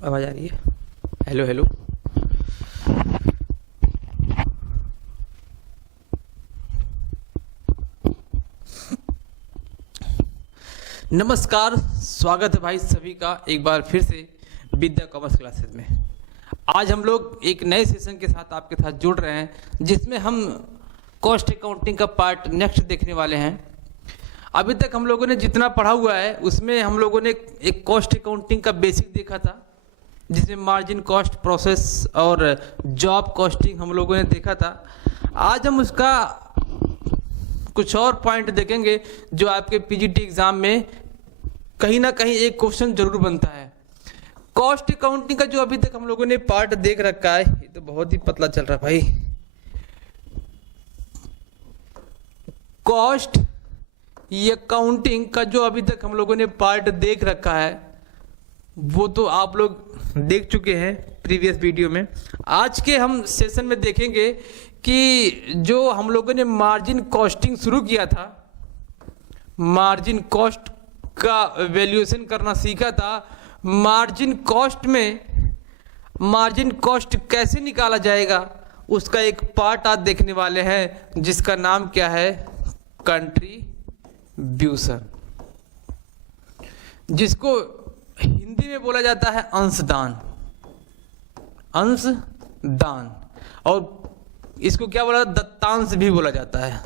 आवाज आ रही है? Hello hello. नमस्कार, स्वागत है भाई सभी का एक बार फिर से विद्या कॉमर्स क्लासेस में। आज हम लोग एक नए सेशन के साथ आपके साथ जुड़ रहे हैं जिसमें हम कॉस्ट अकाउंटिंग का पार्ट नेक्स्ट देखने वाले हैं। अभी तक हम लोगों ने जितना पढ़ा हुआ है उसमें हम लोगों ने एक कॉस्ट अकाउंटिंग का बेसिक देखा था, जिसमें मार्जिन कॉस्ट प्रोसेस और जॉब कॉस्टिंग हम लोगों ने देखा था। आज हम उसका कुछ और पॉइंट देखेंगे जो आपके पीजीटी एग्जाम में कहीं ना कहीं एक क्वेश्चन जरूर बनता है। कॉस्ट अकाउंटिंग का जो अभी तक हम लोगों ने पार्ट देख रखा है, ये तो बहुत ही पतला चल रहा है भाई। कॉस्ट अकाउंटिंग का जो अभी तक हम लोगों ने पार्ट देख रखा है वो तो आप लोग देख चुके हैं प्रीवियस वीडियो में। आज के हम सेशन में देखेंगे कि जो हम लोगों ने मार्जिन कॉस्टिंग शुरू किया था, मार्जिन कॉस्ट का वैल्यूएशन करना सीखा था, मार्जिन कॉस्ट में मार्जिन कॉस्ट कैसे निकाला जाएगा उसका एक पार्ट आज देखने वाले हैं जिसका नाम क्या है, कंट्रीब्यूशन, जिसको हिंदी में बोला जाता है अंशदान। अंशदान, और इसको क्या बोला, दत्तांश भी बोला जाता है,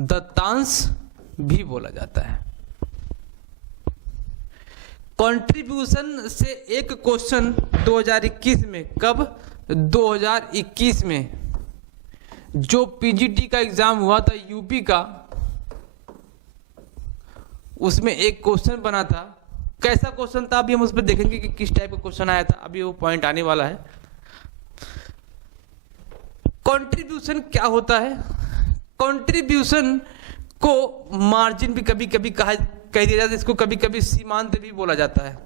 दत्तांश भी बोला जाता है। कंट्रीब्यूशन से एक क्वेश्चन 2021 में, कब, 2021 में जो पीजीटी का एग्जाम हुआ था यूपी का, उसमें एक क्वेश्चन बना था। कैसा क्वेश्चन था अभी हम उस पर देखेंगे कि किस टाइप का क्वेश्चन आया था, अभी वो पॉइंट आने वाला है। कंट्रीब्यूशन क्या होता है? कंट्रीब्यूशन को मार्जिन भी कभी कभी कह दिया जाता है, इसको कभी कभी सीमांत भी बोला जाता है,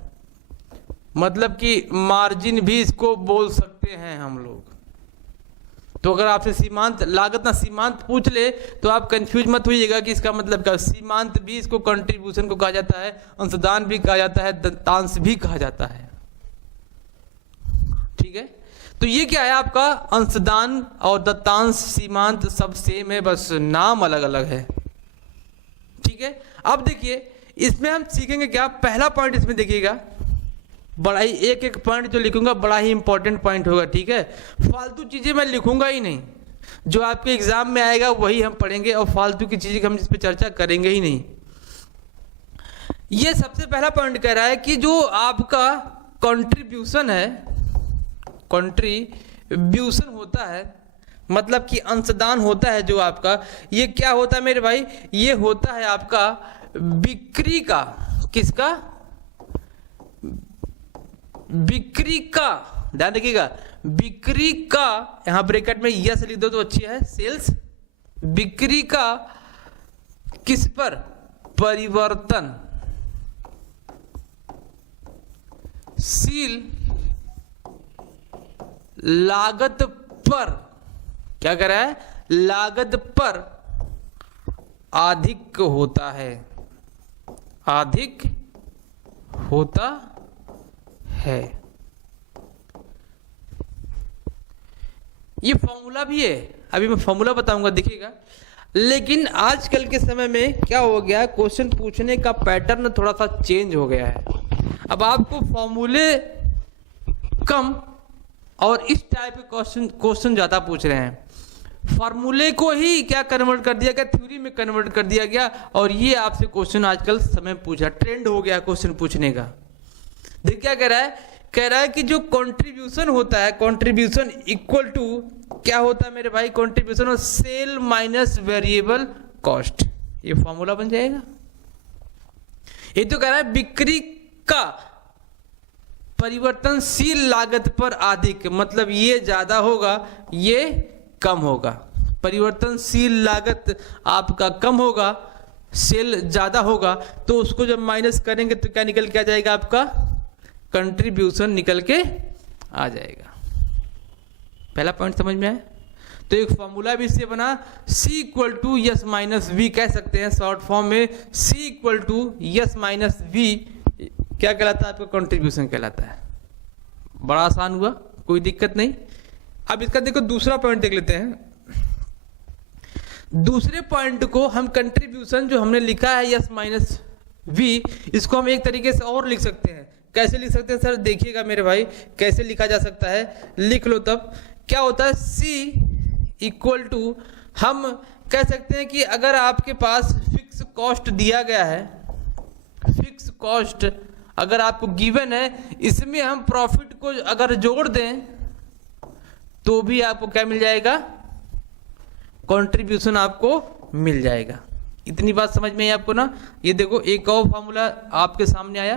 मतलब कि मार्जिन भी इसको बोल सकते हैं हम लोग। तो अगर आपसे सीमांत लागत ना सीमांत पूछ ले तो आप कंफ्यूज मत होइएगा कि इसका मतलब क्या। सीमांत भी इसको कंट्रीब्यूशन को कहा जाता है, अंशदान भी कहा जाता है, दत्तांश भी कहा जाता है। ठीक है, तो ये क्या है आपका, अंशदान और दत्तांश सीमांत सब सेम है, बस नाम अलग अलग है। ठीक है, अब देखिए इसमें हम सीखेंगे क्या। पहला पॉइंट इसमें देखिएगा, बड़ा ही एक एक पॉइंट जो लिखूंगा बड़ा ही इंपॉर्टेंट पॉइंट होगा। ठीक है, फालतू चीजें मैं लिखूंगा ही नहीं, जो आपके एग्जाम में आएगा वही हम पढ़ेंगे और फालतू की चीजें हम इस पे चर्चा करेंगे ही नहीं। ये सबसे पहला पॉइंट कह रहा है कि जो आपका कंट्रीब्यूशन है, कंट्रीब्यूशन होता है मतलब कि अंशदान होता है जो आपका, ये क्या होता है मेरे भाई, ये होता है आपका बिक्री का, किसका, बिक्री का, ध्यान रखिएगा, बिक्री का, यहां ब्रैकेट में यस लिख दो तो अच्छी है, सेल्स, बिक्री का किस पर, परिवर्तन शील लागत पर, क्या कर रहा है, लागत पर अधिक होता है, अधिक होता है। ये फॉर्मूला भी है, अभी मैं फॉर्मूला बताऊंगा देखिएगा। लेकिन आजकल के समय में क्या हो गया, क्वेश्चन पूछने का पैटर्न थोड़ा सा चेंज हो गया है। अब आपको फॉर्मूले कम और इस टाइप के क्वेश्चन ज्यादा पूछ रहे हैं। फार्मूले को ही क्या कन्वर्ट कर दिया गया, थ्योरी में कन्वर्ट कर दिया गया, और ये आपसे क्वेश्चन आजकल समय पूछा, ट्रेंड हो गया क्वेश्चन पूछने का। देखिए क्या कह रहा है कि जो कंट्रीब्यूशन होता है, कंट्रीब्यूशन इक्वल टू क्या होता है मेरे भाई, कंट्रीब्यूशन और सेल माइनस वेरिएबल कॉस्ट, ये फॉर्मूला बन जाएगा। ये तो कह रहा है बिक्री का परिवर्तनशील लागत पर अधिक, मतलब ये ज्यादा होगा ये कम होगा, परिवर्तनशील लागत आपका कम होगा, सेल ज्यादा होगा, तो उसको जब माइनस करेंगे तो क्या निकल के आ जाएगा, आपका कंट्रीब्यूशन निकल के आ जाएगा। पहला पॉइंट समझ में आया? तो एक फॉर्मूला भी इससे बना, C equal to S minus V कह सकते हैं शॉर्ट फॉर्म में, C equal to S minus V क्या कहलाता है, आपका कंट्रीब्यूशन कहलाता है। बड़ा आसान हुआ, कोई दिक्कत नहीं। अब इसका देखो दूसरा पॉइंट देख लेते हैं। दूसरे पॉइंट को हम कंट्रीब्यूशन जो हमने लिखा है यस माइनस वी, इसको हम एक तरीके से और लिख सकते हैं। कैसे लिख सकते हैं सर? देखिएगा मेरे भाई कैसे लिखा जा सकता है, लिख लो। तब क्या होता है, C इक्वल टू, हम कह सकते हैं कि अगर आपके पास फिक्स कॉस्ट दिया गया है, फिक्स कॉस्ट अगर आपको गिवन है, इसमें हम प्रॉफिट को अगर जोड़ दें तो भी आपको क्या मिल जाएगा, कंट्रीब्यूशन आपको मिल जाएगा। इतनी बात समझ में आई आपको ना? ये देखो एक और फॉर्मूला आपके सामने आया,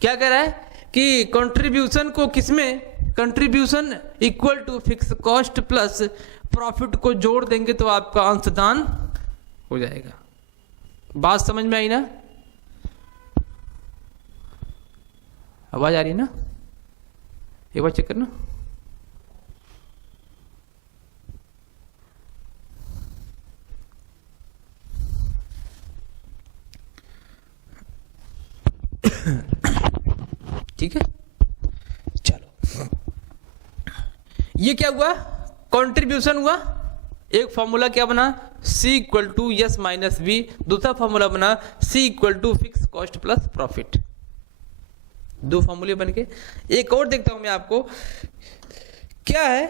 क्या कह रहा है कि कंट्रीब्यूशन को किसमें, contribution equal to fix cost plus profit को जोड़ देंगे तो आपका अंशदान हो जाएगा। बात समझ में आई ना? आवाज आ रही है ना? एक बार चेक करना। ठीक है, चलो ये क्या हुआ, कंट्रीब्यूशन हुआ। एक फॉर्मूला क्या बना, C equal to S minus V, दूसरा फॉर्मूला बना C equal to fix cost plus profit. दो फॉर्मूले बन के। एक और देखता हूं मैं आपको, क्या है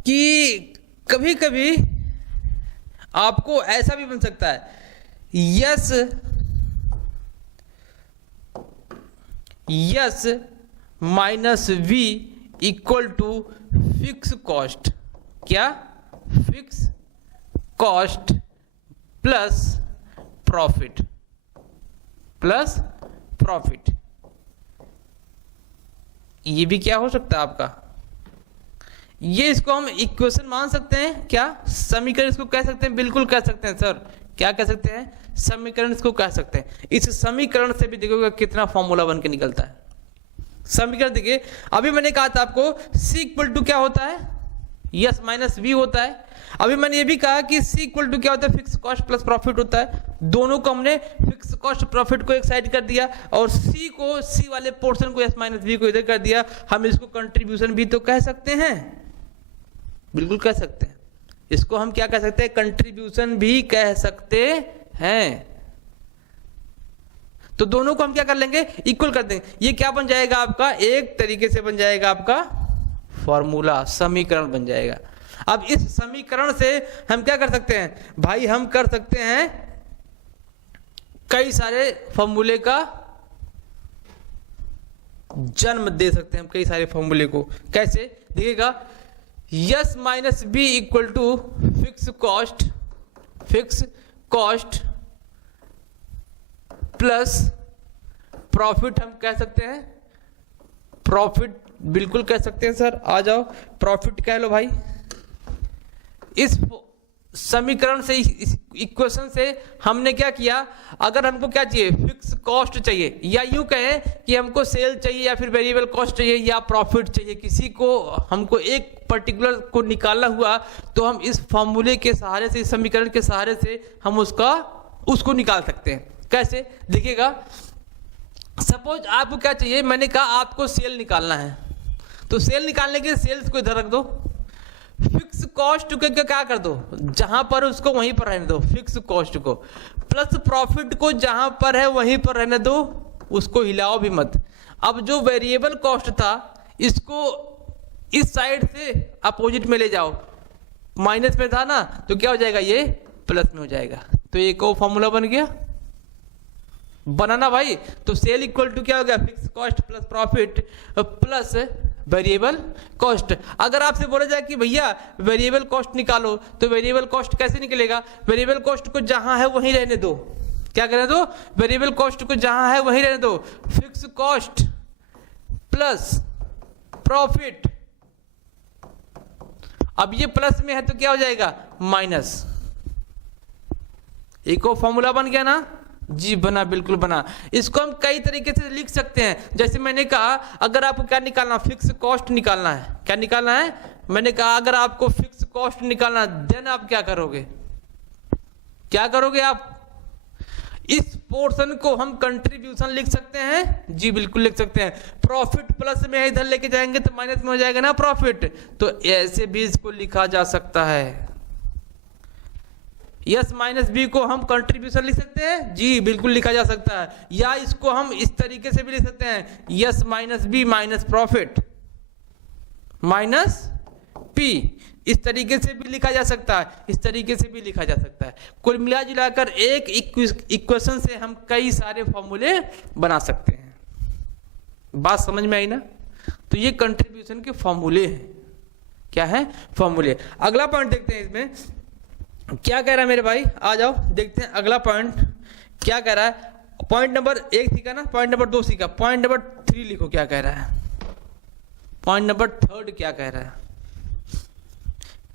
कि कभी कभी आपको ऐसा भी बन सकता है, S minus V equal to fix cost, क्या, fix cost plus profit, plus profit. ये भी क्या हो सकता है आपका, ये इसको हम इक्वेशन मान सकते हैं, क्या समीकरण इसको कह सकते हैं, बिल्कुल कह सकते हैं सर। क्या कह सकते हैं, समीकरण इसको कह सकते हैं। इस समीकरण से भी देखोगे कितना फॉर्मूला बन के निकलता है। समीकरण देखिए, अभी मैंने कहा था आपको C इक्वल टू क्या होता है, यस माइनस वी होता है। अभी मैंने ये भी कहा कि C इक्वल टू क्या होता है, फिक्स कॉस्ट प्लस प्रॉफिट होता है। दोनों को हमने फिक्स कॉस्ट प्रॉफिट को एक साइड कर दिया और C वाले पोर्शन को यस माइनस वी को इधर कर दिया। हम इसको कंट्रीब्यूशन भी तो कह सकते हैं, बिल्कुल कह सकते हैं। इसको हम क्या कह सकते हैं, कंट्रीब्यूशन भी कह सकते हैं। तो दोनों को हम क्या कर लेंगे, इक्वल कर देंगे। ये क्या बन जाएगा आपका, एक तरीके से बन जाएगा आपका फॉर्मूला, समीकरण बन जाएगा। अब इस समीकरण से हम क्या कर सकते हैं भाई, हम कर सकते हैं कई सारे फॉर्मूले का जन्म दे सकते हैं हम, कई सारे फॉर्मूले को। कैसे देखिएगा, S minus B equal to fix cost plus profit हम कह सकते हैं, प्रॉफिट बिल्कुल कह सकते हैं सर। आ जाओ, प्रॉफिट कह लो भाई। इस समीकरण से, इस इक्वेशन से हमने क्या किया, अगर हमको क्या चाहिए, फिक्स कॉस्ट चाहिए, या यूं कहें कि हमको सेल चाहिए या फिर वेरिएबल कॉस्ट चाहिए या प्रॉफिट चाहिए, किसी को हमको एक पर्टिकुलर को निकालना हुआ, तो हम इस फॉर्मूले के सहारे से, इस समीकरण के सहारे से हम उसको निकाल सकते हैं। कैसे देखिएगा, सपोज आपको क्या चाहिए, मैंने कहा आपको सेल निकालना है, तो सेल निकालने के लिए सेल्स को इधर रख दो, फिक्स कॉस्ट को क्या कर दो, जहां पर उसको वहीं पर रहने दो, फिक्स कॉस्ट को, प्लस प्रॉफिट को जहां पर है वहीं पर रहने दो, उसको हिलाओ भी मत। अब जो वेरिएबल कॉस्ट था, इसको इस साइड से अपोजिट में ले जाओ, माइनस में था ना, तो क्या हो जाएगा, ये प्लस में हो जाएगा। तो एक और फॉर्मूला बन गया, बनाना भाई। तो सेल इक्वल टू क्या हो गया, fix cost plus profit plus variable cost. अगर आपसे बोला जाए कि भैया वेरिएबल कॉस्ट निकालो, तो वेरिएबल कॉस्ट कैसे निकलेगा, वेरिएबल कॉस्ट को जहां है वहीं रहने दो, क्या करने दो, वेरिएबल कॉस्ट को जहां है वहीं रहने दो, फिक्स कॉस्ट प्लस प्रॉफिट। अब ये प्लस में है तो क्या हो जाएगा, माइनस। एक और फॉर्मूला बन गया ना जी, बना, बिल्कुल बना। इसको हम कई तरीके से लिख सकते हैं। जैसे मैंने कहा, अगर आपको क्या निकालना, फिक्स कॉस्ट निकालना है, क्या निकालना है, मैंने कहा अगर आपको फिक्स कॉस्ट निकालना है, देन आप क्या करोगे, क्या करोगे आप, इस पोर्शन को हम कंट्रीब्यूशन लिख सकते हैं, जी बिल्कुल लिख सकते हैं। प्रॉफिट प्लस में इधर लेके जाएंगे तो माइनस में हो जाएगा ना प्रॉफिट, तो ऐसे भी इसको लिखा जा सकता है। यस माइनस बी को हम कंट्रीब्यूशन लिख सकते हैं, जी बिल्कुल लिखा जा सकता है। या इसको हम इस तरीके से भी लिख सकते हैं, S minus B minus profit minus P, इस तरीके से भी लिखा जा सकता है, इस तरीके से भी लिखा जा सकता है। कुल मिला जुलाकर एक इक्वेशन से हम कई सारे फॉर्मूले बना सकते हैं। बात समझ में आई ना? तो ये कंट्रीब्यूशन के फॉर्मूले हैं। क्या है? फॉर्मूले। अगला पॉइंट देखते हैं, इसमें क्या कह रहा है मेरे भाई, आ जाओ देखते हैं अगला पॉइंट क्या कह रहा है। पॉइंट नंबर 1 सीखा ना, पॉइंट नंबर 2 सीखा, पॉइंट नंबर 3 लिखो क्या कह रहा है। पॉइंट नंबर 3 क्या कह रहा है?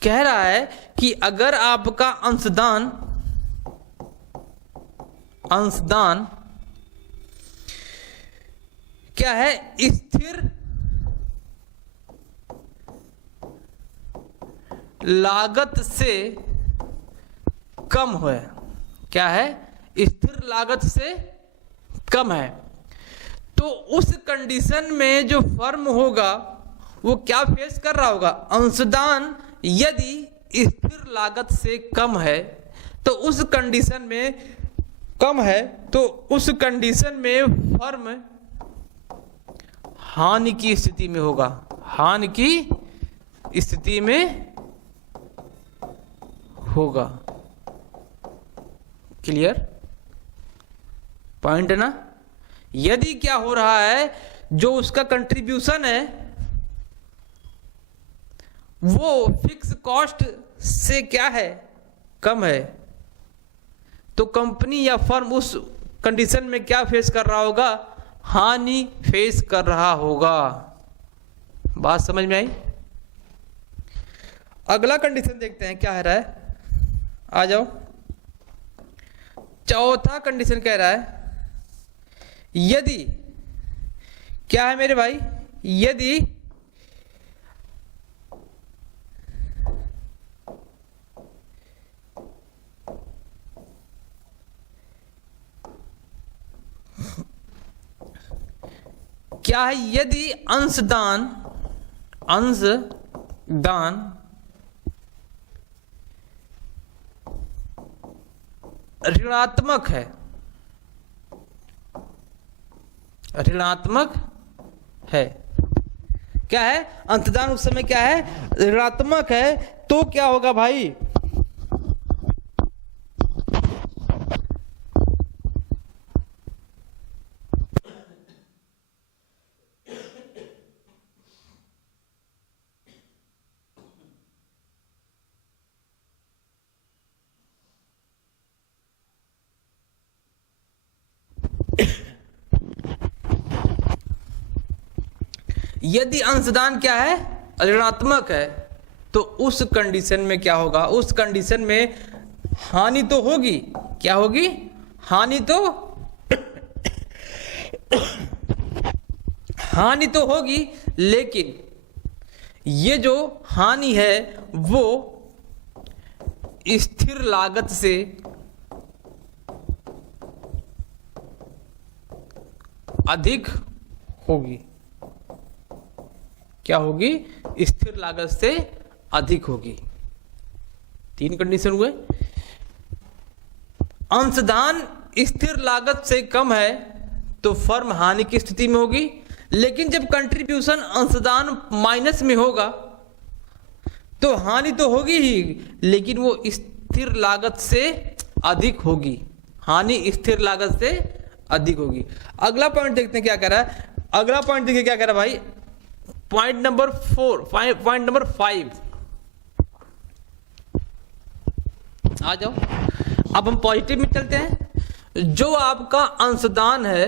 कह रहा है कि अगर आपका अंशदान क्या है, स्थिर लागत से कम है, क्या है, स्थिर लागत से कम है, तो उस कंडीशन में जो फर्म होगा वो क्या फेस कर रहा होगा? अंशदान यदि स्थिर लागत से कम है तो उस कंडीशन में कम है, तो उस कंडीशन में फर्म हानि की स्थिति में होगा, हानि की स्थिति में होगा। क्लियर पॉइंट है ना? यदि क्या हो रहा है, जो उसका कंट्रीब्यूशन है वो फिक्स कॉस्ट से क्या है, कम है, तो कंपनी या फर्म उस कंडीशन में क्या फेस कर रहा होगा? हानि फेस कर रहा होगा। बात समझ में आई? अगला कंडीशन देखते हैं क्या है रहा है, आ जाओ। चौथा कंडीशन कह रहा है, यदि क्या है मेरे भाई, यदि क्या है, यदि अंशदान ऋणात्मक है, ऋणात्मक है, क्या है, अंशदान उस समय क्या है, ऋणात्मक है, तो क्या होगा भाई? यदि अंशदान क्या है, ऋणात्मक है, तो उस कंडीशन में क्या होगा? उस कंडीशन में हानि तो होगी, क्या होगी? हानि तो होगी, लेकिन ये जो हानि है वो स्थिर लागत से अधिक होगी। क्या होगी? स्थिर लागत से अधिक होगी। 3 कंडीशन हुए। अंशदान स्थिर लागत से कम है तो फर्म हानि की स्थिति में होगी, लेकिन जब कंट्रीब्यूशन अंशदान माइनस में होगा तो हानि तो होगी ही, लेकिन वो स्थिर लागत से अधिक होगी, हानि स्थिर लागत से अधिक होगी। अगला पॉइंट देखते हैं क्या कह रहा है। अगला पॉइंट देखिए क्या कह रहा है भाई, पॉइंट नंबर 5 आ जाओ। अब हम पॉजिटिव में चलते हैं। जो आपका अंशदान है,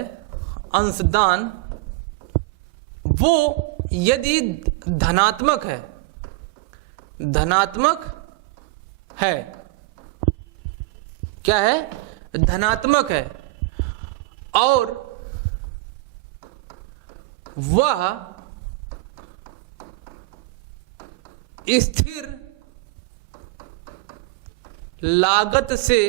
अंशदान वो यदि धनात्मक है, धनात्मक है, क्या है, धनात्मक है, और वह स्थिर लागत से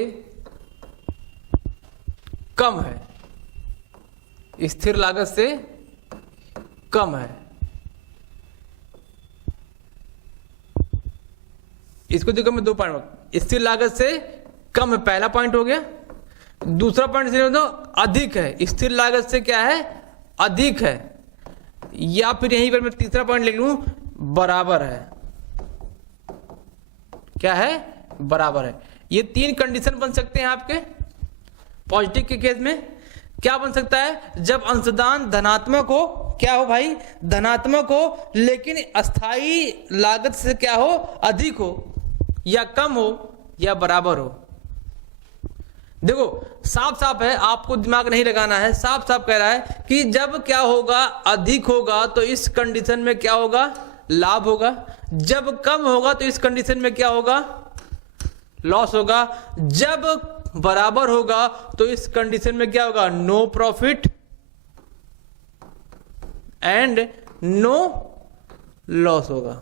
कम है, स्थिर लागत से कम है। इसको देखो मैं 2 पॉइंट, स्थिर लागत से कम है, पहला पॉइंट हो गया। दूसरा पॉइंट तो अधिक है, स्थिर लागत से क्या है, अधिक है। या फिर यहीं पर मैं तीसरा पॉइंट लिख लूं, बराबर है। क्या है, बराबर है। ये 3 कंडीशन बन सकते हैं आपके पॉजिटिव के केस में। क्या बन सकता है, जब अंशदान धनात्मक हो, क्या हो भाई, धनात्मक हो, लेकिन अस्थाई लागत से क्या हो, अधिक हो, या कम हो, या बराबर हो। देखो साफ साफ है, आपको दिमाग नहीं लगाना है, साफ साफ कह रहा है कि जब क्या होगा, अधिक होगा तो इस कंडीशन में क्या होगा, लाभ होगा। जब कम होगा तो इस कंडीशन में क्या होगा, लॉस होगा। जब बराबर होगा तो इस कंडीशन में क्या होगा, no profit and no loss होगा।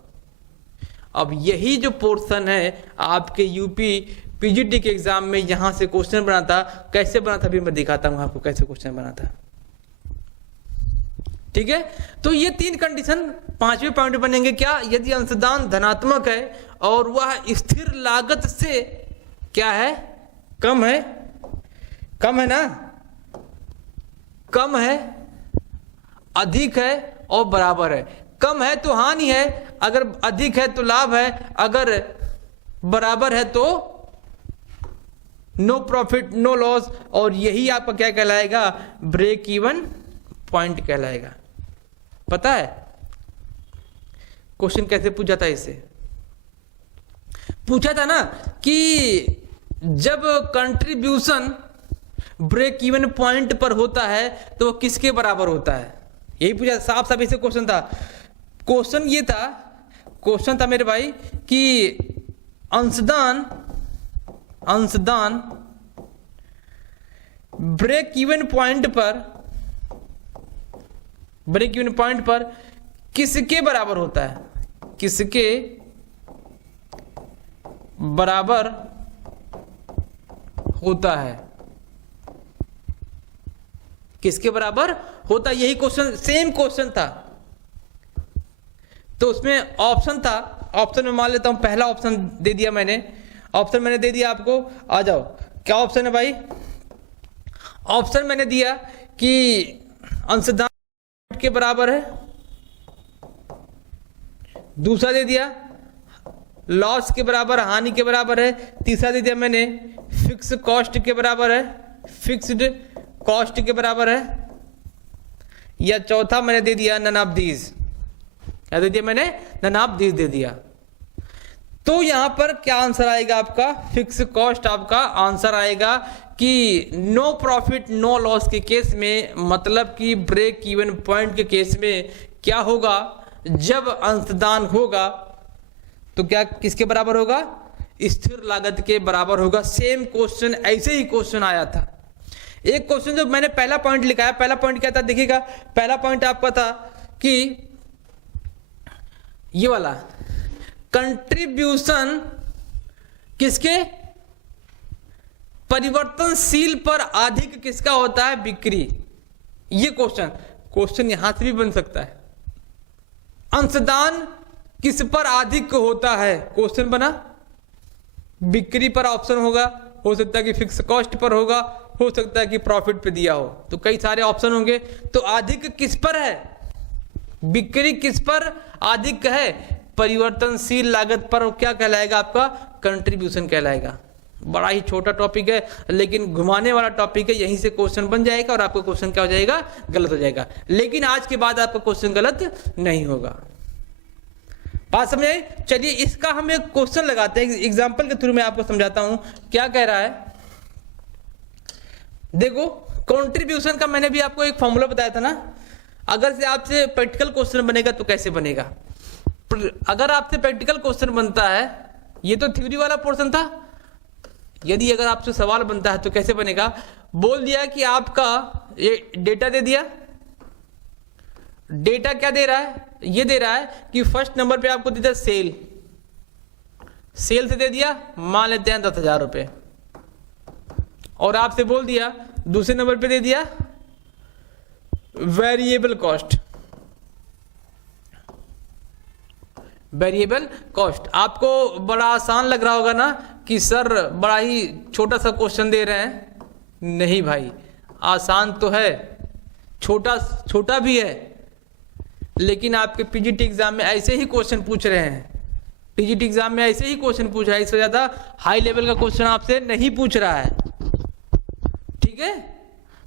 अब यही जो पोर्शन है आपके यूपी पीजीटी के एग्जाम में, यहां से क्वेश्चन बना था। कैसे बना था अभी मैं दिखाता हूं आपको कैसे क्वेश्चन बना था। ठीक है, तो ये 3 कंडीशन 5वें पॉइंट बनेंगे। क्या, यदि अंशदान धनात्मक है और वह स्थिर लागत से क्या है, कम है, कम है ना, कम है, अधिक है और बराबर है। कम है तो हानि है, अगर अधिक है तो लाभ है, अगर बराबर है तो नो प्रॉफिट नो लॉस। और यही आपका क्या कहलाएगा, ब्रेक इवन पॉइंट कहलाएगा। पता है क्वेश्चन कैसे पूछा था, इससे पूछा था ना कि जब कंट्रीब्यूशन ब्रेक इवन पॉइंट पर होता है तो किसके बराबर होता है, यही पूछा। साफ साफ इसे क्वेश्चन था। क्वेश्चन ये था, क्वेश्चन था मेरे भाई कि अंशदान ब्रेक इवन पॉइंट पर किसके बराबर होता है, किसके बराबर होता है, किसके बराबर होता है, यही क्वेश्चन, सेम क्वेश्चन था। तो उसमें ऑप्शन था, ऑप्शन में मान लेता हूं, पहला ऑप्शन दे दिया मैंने, ऑप्शन मैंने दे दिया आपको। आ जाओ, क्या ऑप्शन है भाई, ऑप्शन मैंने दिया कि अंशदान के बराबर है, दूसरा दे दिया लॉस के बराबर, हानि के बराबर है, तीसरा दे दिया मैंने फिक्स कॉस्ट के बराबर है, फिक्स्ड कॉस्ट के बराबर है, या चौथा मैंने दे दिया नन ऑफ दीज। क्या दे दिया मैंने, नन ऑफ दीज दे दिया। तो यहां पर क्या आंसर आएगा आपका, फिक्स कॉस्ट आपका आंसर आएगा कि नो प्रॉफिट नो लॉस के केस में, मतलब कि ब्रेक इवन पॉइंट के केस में क्या होगा, जब अंशदान होगा तो क्या किसके बराबर होगा, स्थिर लागत के बराबर होगा। सेम क्वेश्चन, ऐसे ही क्वेश्चन आया था। एक क्वेश्चन जो मैंने पहला पॉइंट लिखा है, पहला पॉइंट क्या था देखिएगा, पहला पॉइंट आपका था कि ये वाला कंट्रीब्यूशन किसके, परिवर्तनशील पर अधिक किसका होता है, बिक्री। ये क्वेश्चन यहां से भी बन सकता है। अंशदान किस पर अधिक होता है, क्वेश्चन बना, बिक्री पर ऑप्शन होगा, हो सकता है कि फिक्स कॉस्ट पर होगा, हो सकता है कि प्रॉफिट पे दिया हो, तो कई सारे ऑप्शन होंगे। तो अधिक किस पर है, बिक्री किस पर अधिक है, परिवर्तनशील लागत पर क्या कहलाएगा आपका, कंट्रीब्यूशन कहलाएगा। बड़ा ही छोटा टॉपिक है लेकिन घुमाने वाला टॉपिक है, यहीं से क्वेश्चन बन जाएगा और आपका क्वेश्चन क्या हो जाएगा, गलत हो जाएगा। लेकिन आज के बाद आपका क्वेश्चन गलत नहीं होगा। बात समझ आई? चलिए इसका हम एक क्वेश्चन लगाते हैं, एग्जांपल के थ्रू मैं आपको समझाता हूं क्या कह रहा है। देखो कंट्रीब्यूशन का मैंने भी आपको एक फॉर्मूला बताया था ना, अगर से आपसे प्रैक्टिकल क्वेश्चन बनेगा तो कैसे बनेगा। अगर आपसे प्रैक्टिकल क्वेश्चन बनता है, ये तो थ्योरी वाला पोर्शन था, यदि अगर आपसे सवाल बनता है तो कैसे बनेगा। बोल दिया कि आपका ये डेटा दे दिया, डेटा क्या दे रहा है, ये दे रहा है कि फर्स्ट नंबर पे आपको दे दिया सेल, सेल से दे दिया मान लेते हैं 10,000 रुपए, और आपसे बोल दिया दूसरे नंबर पे दे दिया वेरिएबल कॉस्ट। वेरिएबल कॉस्ट आपको बड़ा आसान लग रहा होगा ना कि सर बड़ा ही छोटा सा क्वेश्चन दे रहे हैं। नहीं भाई, आसान तो है, छोटा भी है, लेकिन आपके पीजीटी एग्जाम में ऐसे ही क्वेश्चन पूछ रहे हैं। पीजीटी एग्जाम में ऐसे ही क्वेश्चन पूछ रहा है, इससे ज्यादा हाई लेवल का क्वेश्चन आपसे नहीं पूछ रहा है। ठीक है,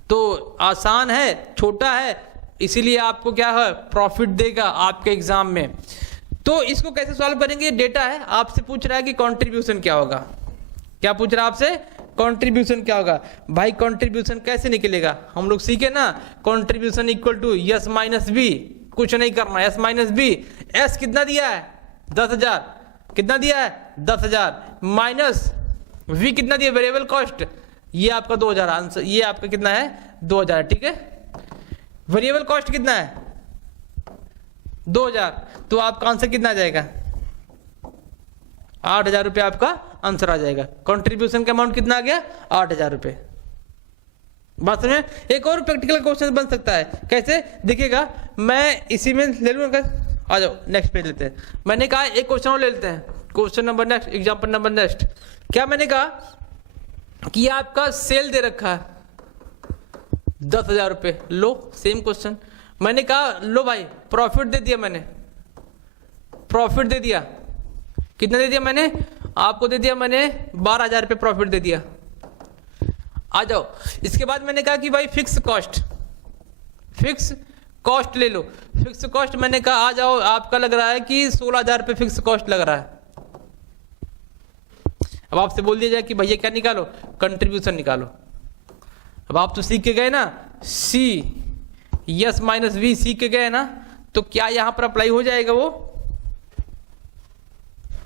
तो आसान है, छोटा है, इसीलिए आपको क्या है, प्रॉफिट देगा आपके एग्जाम में। तो इसको कैसे सॉल्व करेंगे? डेटा है, आपसे पूछ रहा है कि कंट्रीब्यूशन क्या होगा। क्या पूछ रहा है आपसे? कंट्रीब्यूशन क्या होगा। भाई कंट्रीब्यूशन कैसे निकलेगा? हम लोग सीखे ना, contribution equal to S minus B, कुछ नहीं करना, एस माइनस बी। एस कितना दिया है? 10,000। कितना दिया है? 10,000 माइनस वी कितना दिया? वेरिएबल कॉस्ट, ये आपका 2,000 आंसर, ये आपका कितना है? 2,000। ठीक है, वेरिएबल कॉस्ट कितना है? 2,000, तो आपका आंसर कितना आ जाएगा? 8,000 रुपये आपका आंसर आ जाएगा। कंट्रीब्यूशन का अमाउंट कितना आ गया? 8,000 रुपये। बात समझे? एक और प्रैक्टिकल क्वेश्चन बन सकता है, कैसे देखिएगा, मैं इसी में ले लूंगा। आ जाओ नेक्स्ट पेज लेते हैं। मैंने कहा एक क्वेश्चन और ले लेते हैं, question number next, example number next. क्या मैंने कहा कि आपका सेल दे रखा है 10,000 रुपये, लो सेम क्वेश्चन। मैंने कहा लो भाई प्रॉफिट दे दिया, मैंने प्रॉफिट दे दिया, कितना दे दिया मैंने? आपको दे दिया मैंने 12,000 रुपये प्रॉफिट दे दिया। आ जाओ, इसके बाद मैंने कहा कि भाई फिक्स कॉस्ट ले लो। फिक्स कॉस्ट मैंने कहा आ जाओ, आपका लग रहा है कि 16,000 रुपये फिक्स कॉस्ट लग रहा है। अब आपसे बोल दिया जाए कि भैया क्या निकालो? कंट्रीब्यूशन निकालो। अब आप तो सीख के गए ना, सी यस माइनस वी सीख के गए ना, तो क्या यहां पर अप्लाई हो जाएगा? वो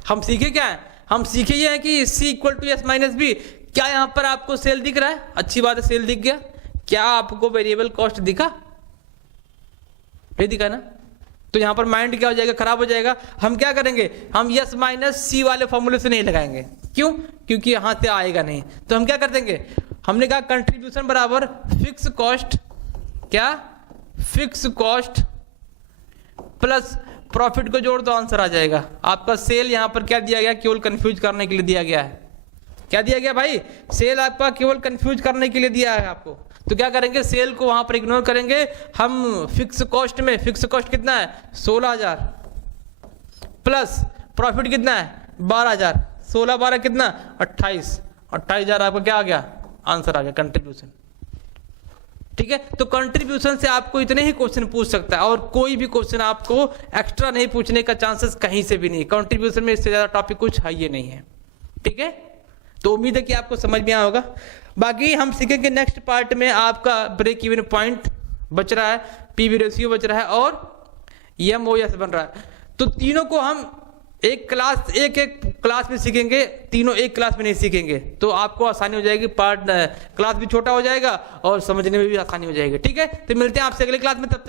हम सीखे क्या है? हम सीखे ये है कि C equal to S minus B. क्या यहां पर आपको सेल दिख रहा है? अच्छी बात है, सेल दिख गया। क्या आपको वेरिएबल कॉस्ट दिखा? नहीं दिखा ना, तो यहां पर माइंड क्या हो जाएगा? खराब हो जाएगा। हम क्या करेंगे? हम यस माइनस सी वाले फॉर्मूले से नहीं लगाएंगे। क्यों? क्योंकि यहां से आएगा नहीं। तो हम क्या कर देंगे? हमने कहा कंट्रीब्यूशन बराबर फिक्स कॉस्ट, क्या? फिक्स कॉस्ट प्लस प्रॉफिट को जोड़ दो, आंसर आ जाएगा आपका। सेल यहां पर क्या दिया गया? केवल कंफ्यूज करने के लिए दिया गया है। क्या दिया गया भाई? सेल आपका केवल कंफ्यूज करने के लिए दिया है आपको। तो क्या करेंगे? सेल को वहां पर इग्नोर करेंगे हम। फिक्स कॉस्ट में फिक्स कॉस्ट कितना है? 16,000 प्लस प्रॉफिट कितना है? 12,000। 16 12 कितना? 28,000 आपका क्या आ गया? आंसर आ गया, कंट्रीब्यूशन। ठीक है, तो कंट्रीब्यूशन से आपको इतने ही क्वेश्चन पूछ सकता है, और कोई भी क्वेश्चन आपको एक्स्ट्रा नहीं पूछने का चांसेस कहीं से भी नहीं। कंट्रीब्यूशन में इससे ज्यादा टॉपिक कुछ है ये नहीं है। ठीक है, तो उम्मीद है कि आपको समझ में आया होगा। बाकी हम सीखेंगे नेक्स्ट पार्ट में। आपका ब्रेक इवन पॉइंट बच रहा है, पीवी रेशियो बच रहा है, और एमओएस बन रहा है। तो तीनों को हम एक क्लास में सीखेंगे, तीनों एक क्लास में नहीं सीखेंगे, तो आपको आसानी हो जाएगी। क्लास भी छोटा हो जाएगा और समझने में भी आसानी हो जाएगी। ठीक है, तो मिलते हैं आपसे अगले क्लास में, तब तक